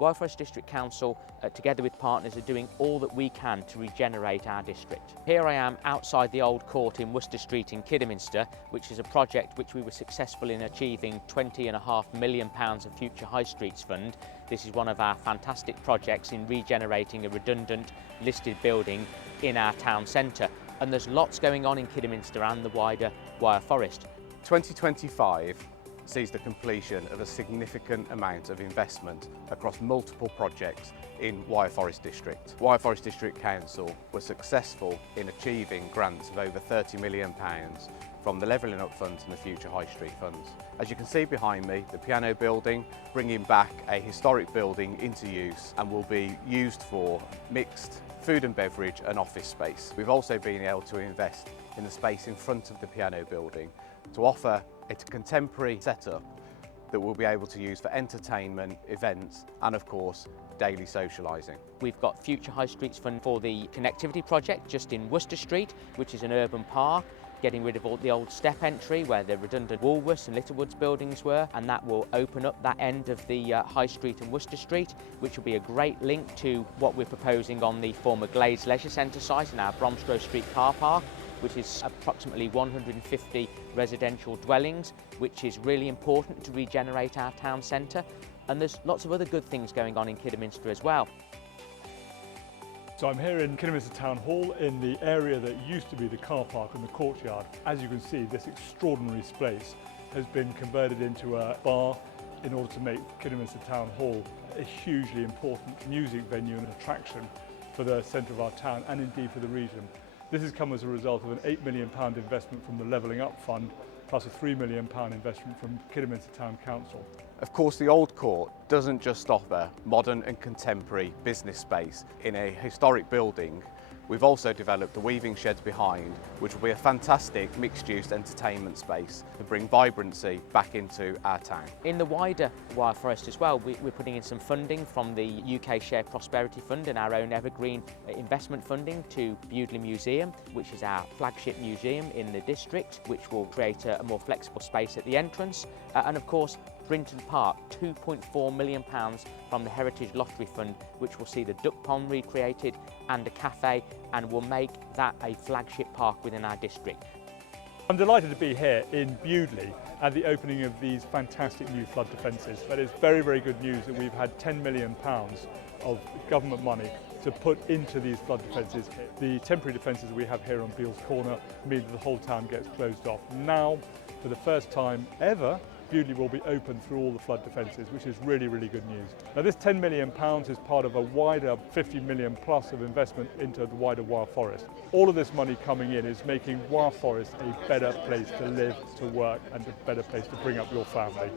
Wyre Forest District Council, together with partners, are doing all that we can to regenerate our district. Here I am outside the old court in Worcester Street in Kidderminster, which is a project which we were successful in achieving £20.5 million of Future High Streets Fund. This is one of our fantastic projects in regenerating a redundant listed building in our town centre. And there's lots going on in Kidderminster and the wider Wyre Forest. 2025 sees the completion of a significant amount of investment across multiple projects in Wyre Forest District. Wyre Forest District Council were successful in achieving grants of over £30 million from the Levelling Up Funds and the Future High Street Funds. As you can see behind me, the piano building, bringing back a historic building into use and will be used for mixed food and beverage and office space. We've also been able to invest in the space in front of the piano building to offer a contemporary setup that we'll be able to use for entertainment, events and of course daily socialising. We've got Future High Streets Fund for the connectivity project just in Worcester Street, which is an urban park, getting rid of all the old step entry where the redundant Woolworths and Littlewoods buildings were, and that will open up that end of the High Street and Worcester Street, which will be a great link to what we're proposing on the former Glades Leisure Centre site in our Bromsgrove Street car park, which is approximately 150 residential dwellings, which is really important to regenerate our town centre. And there's lots of other good things going on in Kidderminster as well. So I'm here in Kidderminster Town Hall in the area that used to be the car park and the courtyard. As you can see, this extraordinary space has been converted into a bar in order to make Kidderminster Town Hall a hugely important music venue and attraction for the centre of our town and indeed for the region. This has come as a result of an £8 million investment from the Levelling Up Fund plus a £3 million investment from Kidderminster Town Council. Of course, the Old Court doesn't just offer modern and contemporary business space in a historic building. We've also developed the weaving sheds behind, which will be a fantastic mixed-use entertainment space to bring vibrancy back into our town. In the wider Wyre Forest as well, we're putting in some funding from the UK Shared Prosperity Fund and our own evergreen investment funding to Bewdley Museum, which is our flagship museum in the district, which will create a more flexible space at the entrance. And of course, Brinton Park, £2.4 million from the Heritage Lottery Fund, which will see the duck pond recreated and a cafe, and will make that a flagship park within our district. I'm delighted to be here in Bewdley at the opening of these fantastic new flood defences. But it's very, very good news that we've had £10 million of government money to put into these flood defences. The temporary defences we have here on Beale's Corner mean that the whole town gets closed off. Now, for the first time ever, Bewdley will be open through all the flood defences, which is really, really good news. Now this £10 million is part of a wider £50 million plus of investment into the wider Wyre Forest. All of this money coming in is making Wyre Forest a better place to live, to work and a better place to bring up your family.